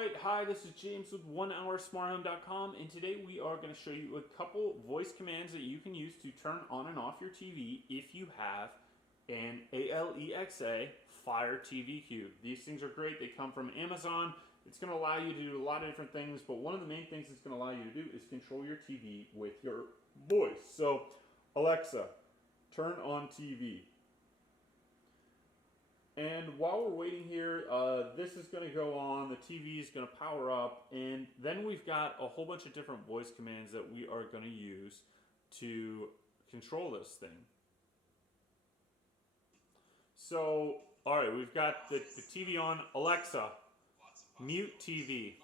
Alright, hi, this is James with OneHourSmartHome.com, and today we are going to show you a couple voice commands that you can use to turn on and off your TV if you have an Alexa Fire TV Cube. These things are great. They come from Amazon. It's going to allow you to do a lot of different things, but one of the main things it's going to allow you to do is control your TV with your voice. So, Alexa, turn on TV. And while we're waiting here, this is going to go on, the TV is going to power up, and then we've got a whole bunch of different voice commands that we are going to use to control this thing. So, alright, we've got the TV on. Alexa, mute TV.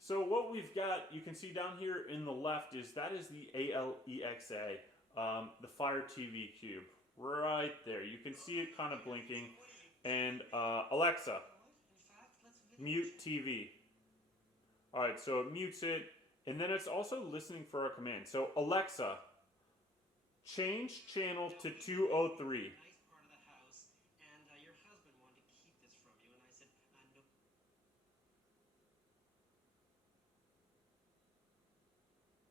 So what we've got, you can see down here in the left, is that is the Alexa, the Fire TV Cube. Right there. You can see it kind of blinking. And Alexa, mute TV. Alright, so it mutes it. And then it's also listening for a command. So Alexa, change channel to 203.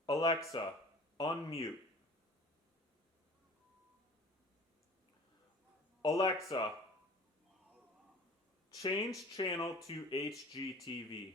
Alexa, unmute. Alexa, change channel to HGTV.